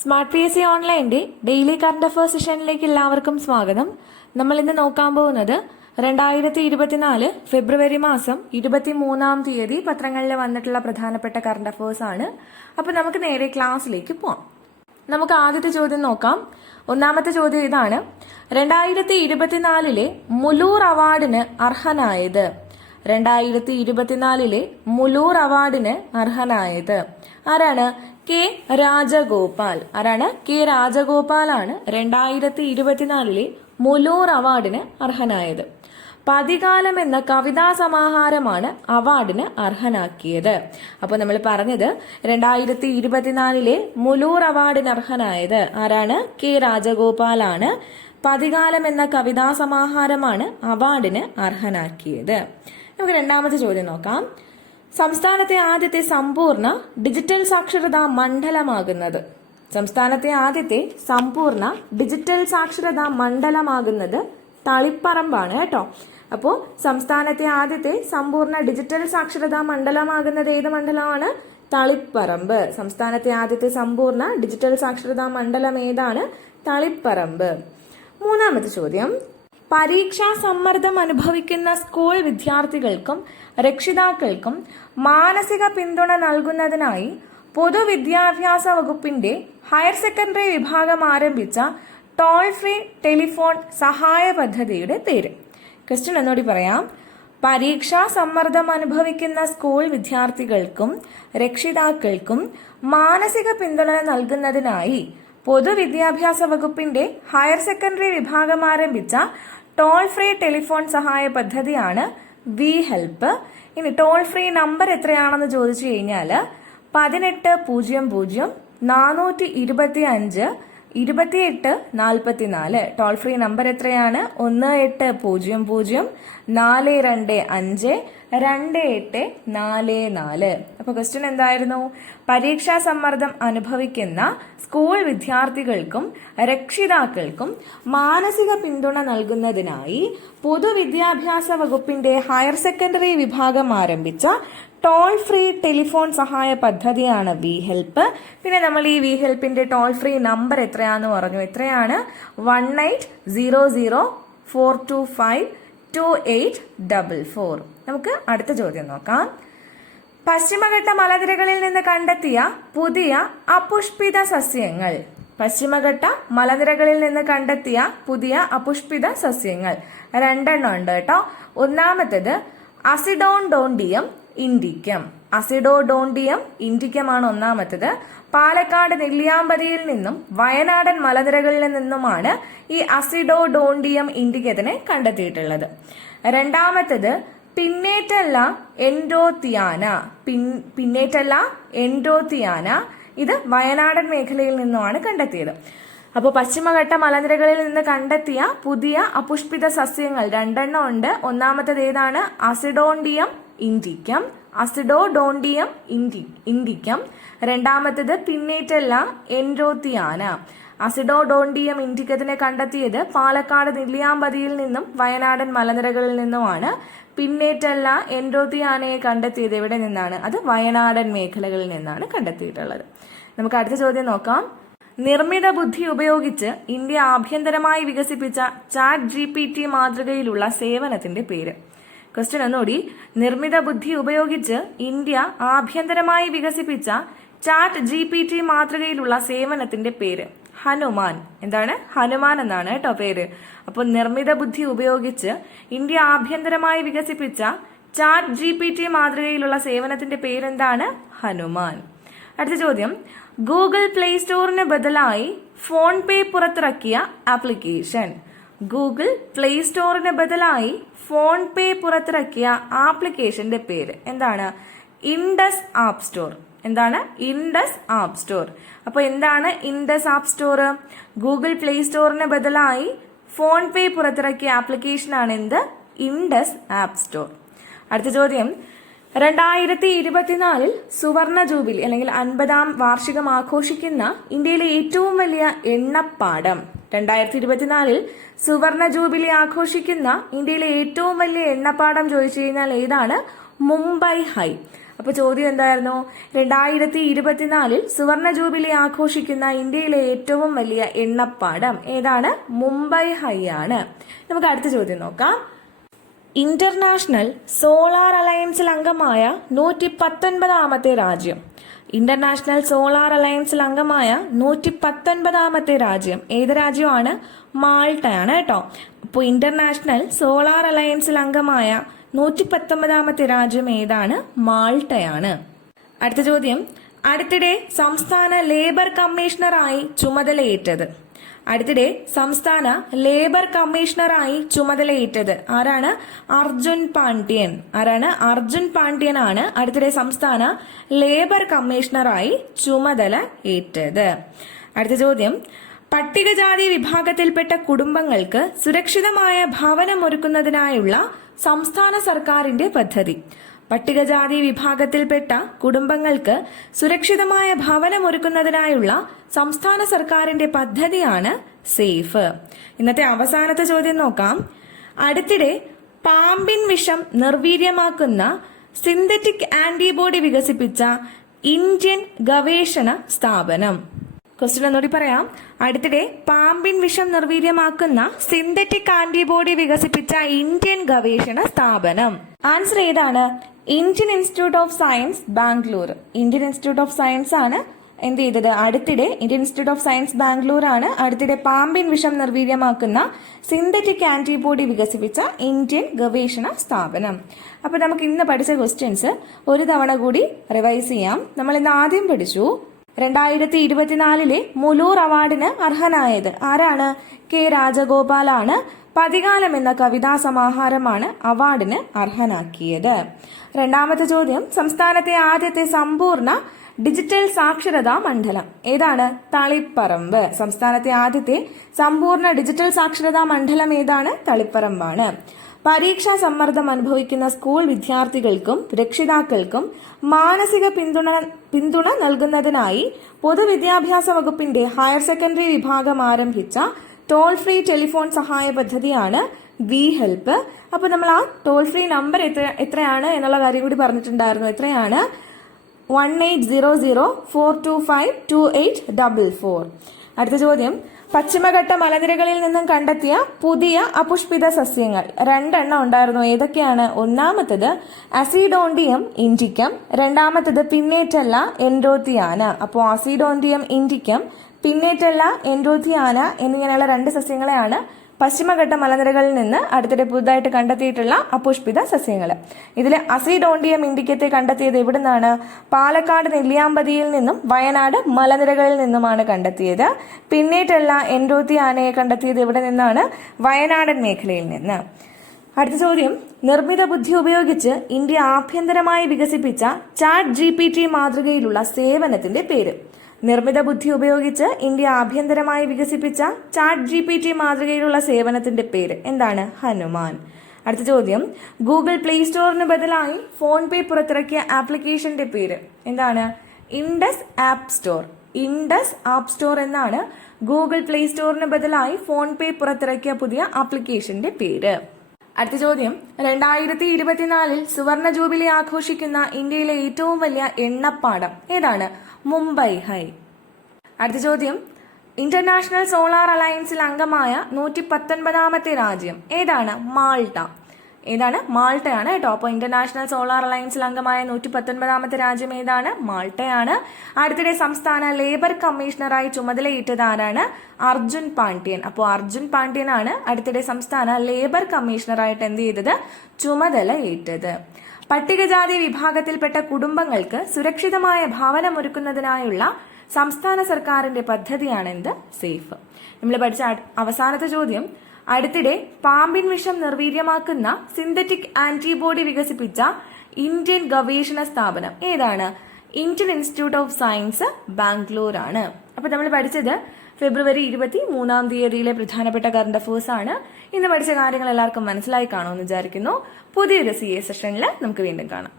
Smart P S C ഓൺലൈന്റെ daily current affairs സെഷനിലേക്ക് എല്ലാവർക്കും സ്വാഗതം. നമ്മൾ ഇന്ന് നോക്കാൻ പോകുന്നത് രണ്ടായിരത്തി ഇരുപത്തിനാല് ഫെബ്രുവരി മാസം ഇരുപത്തി മൂന്നാം തീയതി പത്രങ്ങളിൽ വന്നിട്ടുള്ള പ്രധാനപ്പെട്ട കറണ്ട് അഫയേഴ്സ് ആണ്. അപ്പോൾ നമുക്ക് നേരെ ക്ലാസ്സിലേക്ക് പോവാം. നമുക്ക് ആദ്യത്തെ ചോദ്യം നോക്കാം. ഒന്നാമത്തെ ചോദ്യം ഇതാണ്. രണ്ടായിരത്തി ഇരുപത്തിനാലിലെ മുലൂർ അവാർഡിന് അർഹനായത്? രണ്ടായിരത്തി ഇരുപത്തിനാലിലെ മുലൂർ അവാർഡിന് അർഹനായത്? ആരാണ്? കെ രാജഗോപാൽ. ആരാണ്? കെ രാജഗോപാലാണ് രണ്ടായിരത്തി ഇരുപത്തിനാലിലെ മുലൂർ അവാർഡിന് അർഹനായത്. പതികാലം എന്ന കവിതാ സമാഹാരമാണ് അവാർഡിന് അർഹനാക്കിയത്. അപ്പൊ നമ്മൾ പറഞ്ഞത് രണ്ടായിരത്തി ഇരുപത്തിനാലിലെ മുലൂർ അവാർഡിന് അർഹനായത് ആരാണ്? കെ രാജഗോപാലാണ്. പതികാലം എന്ന കവിതാ സമാഹാരമാണ് അവാർഡിന് അർഹനാക്കിയത്. നമുക്ക് രണ്ടാമത്തെ ചോദ്യം നോക്കാം. സംസ്ഥാനത്തെ ആദ്യത്തെ സമ്പൂർണ ഡിജിറ്റൽ സാക്ഷരതാ മണ്ഡലമാകുന്നത്. സംസ്ഥാനത്തെ ആദ്യത്തെ സമ്പൂർണ ഡിജിറ്റൽ സാക്ഷരതാ മണ്ഡലമാകുന്നത് തളിപ്പറമ്പാണ് കേട്ടോ. അപ്പോൾ സംസ്ഥാനത്തെ ആദ്യത്തെ സമ്പൂർണ ഡിജിറ്റൽ സാക്ഷരതാ മണ്ഡലമാകുന്നത് ഏത് മണ്ഡലമാണ്? തളിപ്പറമ്പ്. സംസ്ഥാനത്തെ ആദ്യത്തെ സമ്പൂർണ ഡിജിറ്റൽ സാക്ഷരതാ മണ്ഡലം ഏതാണ്? തളിപ്പറമ്പ്. മൂന്നാമത്തെ ചോദ്യം. പരീക്ഷാ സമ്മർദ്ദം അനുഭവിക്കുന്ന സ്കൂൾ വിദ്യാർത്ഥികൾക്കും രക്ഷിതാക്കൾക്കും മാനസിക പിന്തുണ നൽകുന്നതിനായി പൊതുവിദ്യാഭ്യാസ വകുപ്പിന്റെ ഹയർ സെക്കൻഡറി വിഭാഗം ആരംഭിച്ച ടോൾ ഫ്രീ ടെലിഫോൺ സഹായ പദ്ധതിയുടെ പേര്. ക്വസ്റ്റ്യൻ എന്നോടി പറയാം പരീക്ഷാ സമ്മർദ്ദം അനുഭവിക്കുന്ന സ്കൂൾ വിദ്യാർത്ഥികൾക്കും രക്ഷിതാക്കൾക്കും മാനസിക പിന്തുണ നൽകുന്നതിനായി പൊതുവിദ്യാഭ്യാസ വകുപ്പിന്റെ ഹയർ സെക്കൻഡറി വിഭാഗം ആരംഭിച്ച ടോൾ ഫ്രീ ടെലിഫോൺ സഹായ പദ്ധതിയാണ് വി ഹെൽപ്പ്. ഇനി ടോൾ ഫ്രീ നമ്പർ എത്രയാണെന്ന് ചോദിച്ചു കഴിഞ്ഞാൽ പതിനെട്ട് പൂജ്യം പൂജ്യം നാനൂറ്റി ഇരുപത്തി അഞ്ച് ഇരുപത്തിയെട്ട് നാൽപ്പത്തിനാല് ടോൾ ഫ്രീ നമ്പർ എത്രയാണ്? ഒന്ന് എട്ട് പൂജ്യം പൂജ്യം നാല് രണ്ട് അഞ്ച് രണ്ട് എട്ട് നാല് നാല് അപ്പൊ ക്വസ്റ്റ്യൻ എന്തായിരുന്നു? പരീക്ഷാ സമ്മർദ്ദം അനുഭവിക്കുന്ന സ്കൂൾ വിദ്യാർത്ഥികൾക്കും രക്ഷിതാക്കൾക്കും മാനസിക പിന്തുണ നൽകുന്നതിനായി പൊതുവിദ്യാഭ്യാസ വകുപ്പിന്റെ ഹയർ സെക്കൻഡറി വിഭാഗം ആരംഭിച്ച ടോൾ ഫ്രീ ടെലിഫോൺ സഹായ പദ്ധതിയാണ് വി ഹെൽപ്പ് പിന്നെ നമ്മൾ ഈ വി ഹെൽപ്പിന്റെ ടോൾ ഫ്രീ നമ്പർ എത്രയാന്ന് പറഞ്ഞു. എത്രയാണ്? One eight zero zero four two five two eight double four നമുക്ക് അടുത്ത ചോദ്യം നോക്കാം. പശ്ചിമഘട്ട മലനിരകളിൽ നിന്ന് കണ്ടെത്തിയ പുതിയ അപുഷ്പിത സസ്യങ്ങൾ. പശ്ചിമഘട്ട മലനിരകളിൽ നിന്ന് കണ്ടെത്തിയ പുതിയ അപുഷ്പിത സസ്യങ്ങൾ. രണ്ടെണ്ണം ഉണ്ട് കേട്ടോ. ഒന്നാമത്തേത് അസിഡോണ്ടോണ്ടിയം ഇൻഡിക്കം. അസിഡോഡോണ്ടിയം ഇൻഡിക്കമാണ് ഒന്നാമത്തേത്. പാലക്കാട് നെല്ലിയാമ്പതിയിൽ നിന്നും വയനാടൻ മലനിരകളിൽ നിന്നുമാണ് ഈ അസിഡോഡോണ്ടിയം ഇൻഡിക്കത്തിനെ കണ്ടെത്തിയിട്ടുള്ളത്. രണ്ടാമത്തേത് പിന്നേറ്റല്ല എൻഡോത്തിയാന. പിൻ പിന്നേറ്റല്ല എൻഡോത്തിയാന. ഇത് വയനാടൻ മേഖലയിൽ നിന്നുമാണ് കണ്ടെത്തിയത്. അപ്പോൾ പശ്ചിമഘട്ട മലനിരകളിൽ നിന്ന് കണ്ടെത്തിയ പുതിയ അപുഷ്പിത സസ്യങ്ങൾ രണ്ടെണ്ണം ഉണ്ട്. ഒന്നാമത്തേത് ഏതാണ്? അസിഡോണ്ടിയം ഇൻഡിക്കം. അസിഡോഡോണ്ടിയം ഇൻഡി ഇൻഡിക്കം. രണ്ടാമത്തേത് പിന്നേറ്റല്ല എൻഡോത്തിയാന. അസിഡോഡോണ്ടിയം ഇൻഡിക്കത്തിനെ കണ്ടെത്തിയത് പാലക്കാട് നെല്ലിയാമ്പതിയിൽ നിന്നും വയനാടൻ മലനിരകളിൽ നിന്നുമാണ്. പിന്നേറ്റല്ല എൻഡോത്തിയാനയെ കണ്ടെത്തിയത് എവിടെ നിന്നാണ്? അത് വയനാടൻ മേഖലകളിൽ നിന്നാണ് കണ്ടെത്തിയിട്ടുള്ളത്. നമുക്ക് അടുത്ത ചോദ്യം നോക്കാം. നിർമ്മിത ബുദ്ധി ഉപയോഗിച്ച് ഇന്ത്യ ആഭ്യന്തരമായി വികസിപ്പിച്ച ചാറ്റ് ജി പി ടി മാതൃകയിലുള്ള സേവനത്തിന്റെ പേര്. ക്വസ്റ്റ്യൻ ഒന്നുകൂടി. നിർമ്മിത ബുദ്ധി ഉപയോഗിച്ച് ഇന്ത്യ ആഭ്യന്തരമായി വികസിപ്പിച്ച ചാറ്റ് ജി പി ടി മാതൃകയിലുള്ള സേവനത്തിന്റെ പേര്. ഹനുമാൻ. എന്താണ്? ഹനുമാൻ എന്നാണ് കേട്ടോ പേര്. അപ്പോൾ നിർമ്മിത ബുദ്ധി ഉപയോഗിച്ച് ഇന്ത്യ ആഭ്യന്തരമായി വികസിപ്പിച്ച ചാറ്റ് ജി പി ടി മാതൃകയിലുള്ള സേവനത്തിന്റെ പേരെന്താണ്? ഹനുമാൻ. അടുത്ത ചോദ്യം. ഗൂഗിൾ പ്ലേ സ്റ്റോറിന് ബദലായി ഫോൺ പേ പുറത്തിറക്കിയ ആപ്ലിക്കേഷൻ. ഗൂഗിൾ പ്ലേ സ്റ്റോറിന് ബദലായി ഫോൺ പേ പുറത്തിറക്കിയ ആപ്ലിക്കേഷന്റെ പേര്. എന്താണ്? Indus app store. എന്താണ്? ഇൻഡസ് ആപ്പ് സ്റ്റോർ അപ്പോൾ എന്താണ് Indus app store Google play സ്റ്റോറിന് ബദലായി ഫോൺ പേ പുറത്തിറക്കിയ ആപ്ലിക്കേഷനാണ് എന്ത്? ഇൻഡസ് ആപ്പ് സ്റ്റോർ അടുത്ത ചോദ്യം. രണ്ടായിരത്തി ഇരുപത്തിനാലിൽ സുവർണ ജൂബിലി അല്ലെങ്കിൽ അൻപതാം വാർഷികം ആഘോഷിക്കുന്ന ഇന്ത്യയിലെ ഏറ്റവും വലിയ എണ്ണപ്പാടം. രണ്ടായിരത്തി ഇരുപത്തിനാലിൽ സുവർണ ജൂബിലി ആഘോഷിക്കുന്ന ഇന്ത്യയിലെ ഏറ്റവും വലിയ എണ്ണപ്പാടം ചോദിച്ചു കഴിഞ്ഞാൽ ഏതാണ്? മുംബൈ ഹൈ. അപ്പൊ ചോദ്യം എന്തായിരുന്നു? രണ്ടായിരത്തി ഇരുപത്തിനാലിൽ സുവർണ ജൂബിലി ആഘോഷിക്കുന്ന ഇന്ത്യയിലെ ഏറ്റവും വലിയ എണ്ണപ്പാടം ഏതാണ്? മുംബൈ ഹൈ ആണ് നമുക്ക് അടുത്ത ചോദ്യം നോക്കാം. ഇന്റർനാഷണൽ സോളാർ അലയൻസിൽ അംഗമായ നൂറ്റി പത്തൊൻപതാമത്തെ രാജ്യം. ഇന്റർനാഷണൽ സോളാർ അലയൻസിൽ അംഗമായ നൂറ്റി പത്തൊൻപതാമത്തെ രാജ്യം ഏത് രാജ്യമാണ്? മാൾട്ടയാണ് കേട്ടോ. അപ്പോൾ ഇന്റർനാഷണൽ സോളാർ അലയൻസിൽ അംഗമായ നൂറ്റി പത്തൊമ്പതാമത്തെ രാജ്യം ഏതാണ്? മാൾട്ടയാണ്. അടുത്ത ചോദ്യം. അടുത്തിടെ സംസ്ഥാന ലേബർ കമ്മീഷണറായി ചുമതലയേറ്റത്. അടുത്തിടെ സംസ്ഥാന ലേബർ കമ്മീഷണറായി ചുമതലയേറ്റത് ആരാണ്? അർജുൻ പാണ്ഡ്യൻ. ആരാണ്? അർജുൻ പാണ്ഡ്യൻ ആണ് അടുത്തിടെ സംസ്ഥാന ലേബർ കമ്മീഷണറായി ചുമതല ഏറ്റത് അടുത്ത ചോദ്യം. പട്ടികജാതി വിഭാഗത്തിൽപ്പെട്ട കുടുംബങ്ങൾക്ക് സുരക്ഷിതമായ ഭവനമൊരുക്കുന്നതിനായുള്ള സംസ്ഥാന സർക്കാരിന്റെ പദ്ധതി. പട്ടികജാതി വിഭാഗത്തിൽപ്പെട്ട കുടുംബങ്ങൾക്ക് സുരക്ഷിതമായ ഭവനമൊരുക്കുന്നതിനായുള്ള സംസ്ഥാന സർക്കാരിന്റെ പദ്ധതിയാണ് സേഫ്. ഇന്നത്തെ അവസാനത്തെ ചോദ്യം നോക്കാം. അടുത്തിടെ പാമ്പിൻ വിഷം നിർവീര്യമാക്കുന്ന സിന്തറ്റിക് ആന്റിബോഡി വികസിപ്പിച്ച ഇന്ത്യൻ ഗവേഷണ സ്ഥാപനം. ക്വസ്റ്റ്യൻ ഒന്നുകൂടി പറയാം. അടുത്തിടെ പാമ്പിൻ വിഷം നിർവീര്യമാക്കുന്ന സിന്തറ്റിക് ആന്റിബോഡി വികസിപ്പിച്ച ഇന്ത്യൻ ഗവേഷണ സ്ഥാപനം. ആൻസർ ഏതാണ്? Indian Institute of Science Bangalore. Indian Institute of Science ആണ് എന്ത് ചെയ്തത്? അടുത്തിടെ Indian Institute of Science Bangalore ആണ് അടുത്തിടെ പാമ്പിൻ വിഷം നിർവീര്യമാക്കുന്ന സിന്തറ്റിക് ആന്റിബോഡി വികസിപ്പിച്ച ഇന്ത്യൻ ഗവേഷണ സ്ഥാപനം. അപ്പൊ നമുക്ക് ഇന്ന് പഠിച്ച ക്വസ്റ്റ്യൻസ് ഒരു തവണ കൂടി റിവൈസ് ചെയ്യാം. നമ്മൾ ഇന്ന് ആദ്യം പഠിച്ചു രണ്ടായിരത്തി ഇരുപത്തിനാലിലെ മുലൂർ അവാർഡിന് അർഹനായത് ആരാണ്? കെ രാജഗോപാലാണ്. പതികാലം എന്ന കവിതാ സമാഹാരമാണ് അവാർഡിന് അർഹനാക്കിയത്. രണ്ടാമത്തെ ചോദ്യം സംസ്ഥാനത്തെ ആദ്യത്തെ സമ്പൂർണ ഡിജിറ്റൽ സാക്ഷരതാ മണ്ഡലം. ഏതാണ്? തളിപ്പറമ്പ്. സംസ്ഥാനത്തെ ആദ്യത്തെ സമ്പൂർണ ഡിജിറ്റൽ സാക്ഷരതാ മണ്ഡലം ഏതാണ്? തളിപ്പറമ്പാണ്. പരീക്ഷാ സമ്മർദ്ദം അനുഭവിക്കുന്ന സ്കൂൾ വിദ്യാർത്ഥികൾക്കും രക്ഷിതാക്കൾക്കും മാനസിക പിന്തുണ പിന്തുണ നൽകുന്നതിനായി പൊതുവിദ്യാഭ്യാസ വകുപ്പിന്റെ ഹയർ സെക്കൻഡറി വിഭാഗം ആരംഭിച്ച ടോൾ ഫ്രീ ടെലിഫോൺ സഹായ പദ്ധതിയാണ് വി ഹെൽപ്പ്. അപ്പൊ നമ്മൾ ആ ടോൾ ഫ്രീ നമ്പർ എത്ര എത്രയാണ് എന്നുള്ള കാര്യം കൂടി പറഞ്ഞിട്ടുണ്ടായിരുന്നു. എത്രയാണ്? One eight zero zero four two five two eight double four. അടുത്ത ചോദ്യം. പശ്ചിമഘട്ട മലനിരകളിൽ നിന്നും കണ്ടെത്തിയ പുതിയ അപുഷ്പിത സസ്യങ്ങൾ. രണ്ടെണ്ണം ഉണ്ടായിരുന്നു. ഏതൊക്കെയാണ്? ഒന്നാമത്തത് അസിഡോണ്ടിയം ഇൻഡിക്കം. രണ്ടാമത്തത് പിന്നേറ്റല്ല എൻഡോത്തിയാന അപ്പോൾ അസിഡോണ്ടിയം ഇൻഡിക്കം പിന്നേറ്റല്ല എൻഡോത്തിയാന എന്നിങ്ങനെയുള്ള രണ്ട് സസ്യങ്ങളെയാണ് പശ്ചിമഘട്ട മലനിരകളിൽ നിന്ന് അടുത്തിടെ പുതുതായിട്ട് കണ്ടെത്തിയിട്ടുള്ള അപുഷ്പിത സസ്യങ്ങൾ ഇതിൽ അസിഡോണ്ടിയം ഇൻഡിക്കത്തെ കണ്ടെത്തിയത് എവിടുന്നാണ്? പാലക്കാട് നെല്ലിയാമ്പതിയിൽ നിന്നും വയനാട് മലനിരകളിൽ നിന്നുമാണ് കണ്ടെത്തിയത്. പിന്നീട്ടുള്ള എൻഡോത്തി ആനയെ കണ്ടെത്തിയത് എവിടെ നിന്നാണ്? വയനാടൻ മേഖലയിൽ നിന്ന്. അടുത്ത ചോദ്യം. നിർമ്മിത ബുദ്ധി ഉപയോഗിച്ച് ഇന്ത്യ ആഭ്യന്തരമായി വികസിപ്പിച്ച ചാറ്റ് ജി പി ടി മാതൃകയിലുള്ള സേവനത്തിന്റെ പേര്. നിർമ്മിത ബുദ്ധി ഉപയോഗിച്ച് ഇന്ത്യ ആഭ്യന്തരമായി വികസിപ്പിച്ച ചാറ്റ് ജി പി ടി മാതൃകയിലുള്ള സേവനത്തിന്റെ പേര് എന്താണ്? ഹനുമാൻ. അടുത്ത ചോദ്യം. ഗൂഗിൾ പ്ലേ സ്റ്റോറിന് ബദലായി ഫോൺ പേ പുറത്തിറക്കിയ ആപ്ലിക്കേഷന്റെ പേര് എന്താണ്? Indus app store Indus app store എന്നാണ് ഗൂഗിൾ പ്ലേ സ്റ്റോറിന് ബദലായി ഫോൺ പേ പുറത്തിറക്കിയ പുതിയ ആപ്ലിക്കേഷന്റെ പേര്. അടുത്ത ചോദ്യം. രണ്ടായിരത്തി ഇരുപത്തിനാലിൽ സുവർണ ജൂബിലി ആഘോഷിക്കുന്ന ഇന്ത്യയിലെ ഏറ്റവും വലിയ എണ്ണപ്പാടം ഏതാണ്? മുംബൈ ഹൈ. അടുത്ത ചോദ്യം. ഇന്റർനാഷണൽ സോളാർ അലയൻസിൽ അംഗമായ നൂറ്റി പത്തൊൻപതാമത്തെ രാജ്യം ഏതാണ്? മാൾട്ട. ഏതാണ്? മാൾട്ടയാണ് കേട്ടോ. അപ്പോൾ ഇന്റർനാഷണൽ സോളാർ അലയൻസിൽ അംഗമായ നൂറ്റി പത്തൊൻപതാമത്തെ രാജ്യം ഏതാണ്? മാൾട്ടയാണ്. അടുത്തിടെ സംസ്ഥാന ലേബർ കമ്മീഷണറായി ചുമതലയേറ്റത് ആരാണ്? അർജുൻ പാണ്ഡ്യൻ. അപ്പോൾ അർജുൻ പാണ്ഡ്യനാണ് അടുത്തിടെ സംസ്ഥാന ലേബർ കമ്മീഷണറായിട്ട് എന്ത് ചെയ്തത്? ചുമതല ഏറ്റത് പട്ടികജാതി വിഭാഗത്തിൽപ്പെട്ട കുടുംബങ്ങൾക്ക് സുരക്ഷിതമായ ഭവനമൊരുക്കുന്നതിനായുള്ള സംസ്ഥാന സർക്കാരിന്റെ പദ്ധതിയാണ് എന്ത് സേഫ്. നമ്മൾ പഠിച്ച അവസാനത്തെ ചോദ്യം. അടുത്തിടെ പാമ്പിൻ വിഷം നിർവീര്യമാക്കുന്ന സിന്തറ്റിക് ആന്റിബോഡി വികസിപ്പിച്ച ഇന്ത്യൻ ഗവേഷണ സ്ഥാപനം ഏതാണ്? Indian Institute of Science Bangalore ആണ് അപ്പൊ നമ്മൾ പഠിച്ചത് ഫെബ്രുവരി ഇരുപത്തി മൂന്നാം തീയതിയിലെ പ്രധാനപ്പെട്ട കറണ്ട് അഫേഴ്സ് ആണ്. ഇന്ന് പഠിച്ച കാര്യങ്ങൾ എല്ലാവർക്കും മനസ്സിലായി കാണുമെന്ന് വിചാരിക്കുന്നു. പുതിയൊരു സി എ സെഷനിൽ നമുക്ക് വീണ്ടും കാണാം.